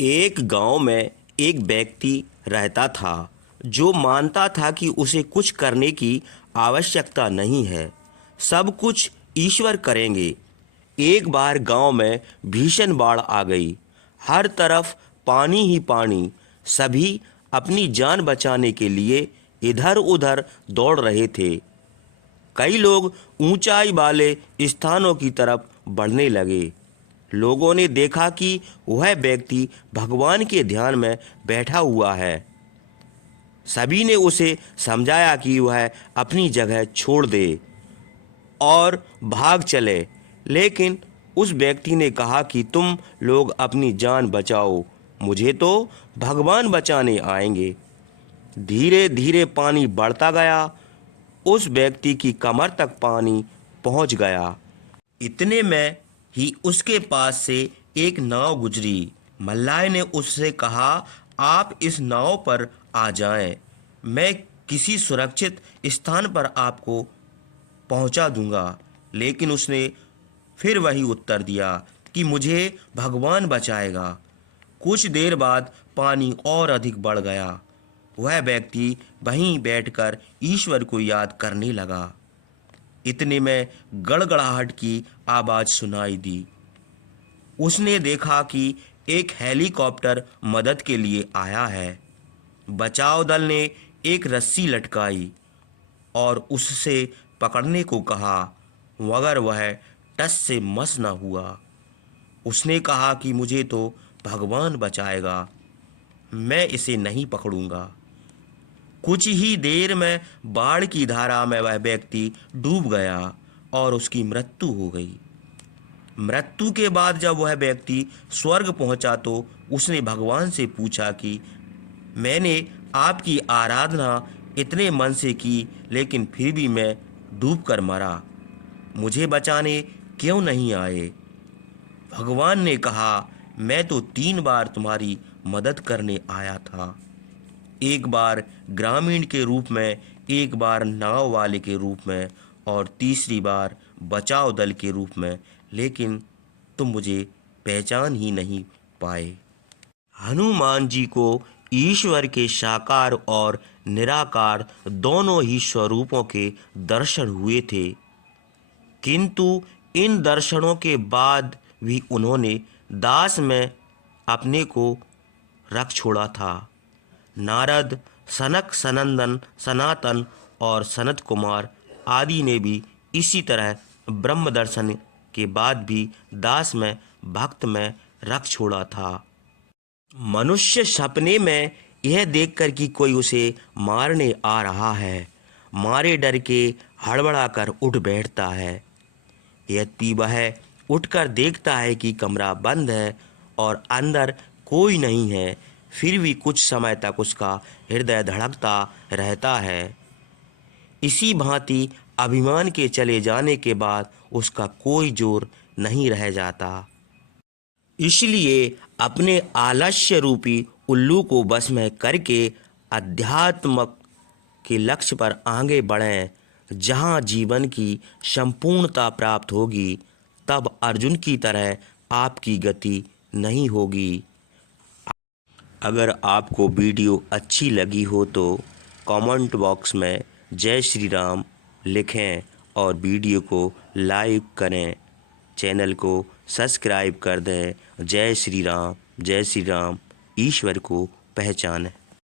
एक गांव में एक व्यक्ति रहता था जो मानता था कि उसे कुछ करने की आवश्यकता नहीं है, सब कुछ ईश्वर करेंगे। एक बार गांव में भीषण बाढ़ आ गई। हर तरफ पानी ही पानी। सभी अपनी जान बचाने के लिए इधर उधर दौड़ रहे थे। कई लोग ऊंचाई वाले स्थानों की तरफ बढ़ने लगे। लोगों ने देखा कि वह व्यक्ति भगवान के ध्यान में बैठा हुआ है। सभी ने उसे समझाया कि वह अपनी जगह छोड़ दे और भाग चले, लेकिन उस व्यक्ति ने कहा कि तुम लोग अपनी जान बचाओ, मुझे तो भगवान बचाने आएंगे। धीरे धीरे पानी बढ़ता गया। उस व्यक्ति की कमर तक पानी पहुंच गया। इतने में ही उसके पास से एक नाव गुजरी। मल्लाह ने उससे कहा, आप इस नाव पर आ जाएं, मैं किसी सुरक्षित स्थान पर आपको पहुंचा दूंगा। लेकिन उसने फिर वही उत्तर दिया कि मुझे भगवान बचाएगा। कुछ देर बाद पानी और अधिक बढ़ गया। वह व्यक्ति वहीं बैठकर ईश्वर को याद करने लगा। इतने में गड़गड़ाहट की आवाज सुनाई दी। उसने देखा कि एक हेलीकॉप्टर मदद के लिए आया है। बचाव दल ने एक रस्सी लटकाई और उससे पकड़ने को कहा, मगर वह टस से मस न हुआ। उसने कहा कि मुझे तो भगवान बचाएगा, मैं इसे नहीं पकड़ूंगा। कुछ ही देर में बाढ़ की धारा में वह व्यक्ति डूब गया और उसकी मृत्यु हो गई। मृत्यु के बाद जब वह व्यक्ति स्वर्ग पहुंचा तो उसने भगवान से पूछा कि मैंने आपकी आराधना इतने मन से की, लेकिन फिर भी मैं डूबकर मरा, मुझे बचाने क्यों नहीं आए? भगवान ने कहा, मैं तो 3 बार तुम्हारी मदद करने आया था, एक बार ग्रामीण के रूप में, एक बार नाव वाले के रूप में और तीसरी बार बचाव दल के रूप में, लेकिन तुम मुझे पहचान ही नहीं पाए। हनुमान जी को ईश्वर के साकार और निराकार दोनों ही स्वरूपों के दर्शन हुए थे, किंतु इन दर्शनों के बाद भी उन्होंने दास में अपने को रख छोड़ा था। नारद, सनक, सनंदन, सनातन और सनत कुमार आदि ने भी इसी तरह ब्रह्म दर्शन के बाद भी दास में, भक्त में रख छोड़ा था। मनुष्य सपने में यह देखकर कि कोई उसे मारने आ रहा है, मारे डर के हड़बड़ाकर उठ बैठता है। यद्यपि वह उठकर देखता है कि कमरा बंद है और अंदर कोई नहीं है, फिर भी कुछ समय तक उसका हृदय धड़कता रहता है। इसी भांति अभिमान के चले जाने के बाद उसका कोई जोर नहीं रह जाता। इसलिए अपने आलस्य रूपी उल्लू को वश में करके अध्यात्म के लक्ष्य पर आगे बढ़ें। जहाँ जीवन की संपूर्णता प्राप्त होगी, तब अर्जुन की तरह आपकी गति नहीं होगी। अगर आपको वीडियो अच्छी लगी हो तो कमेंट बॉक्स में जय श्री राम लिखें और वीडियो को लाइक करें, चैनल को सब्सक्राइब कर दें। जय श्री राम, जय श्री राम। ईश्वर को पहचानें।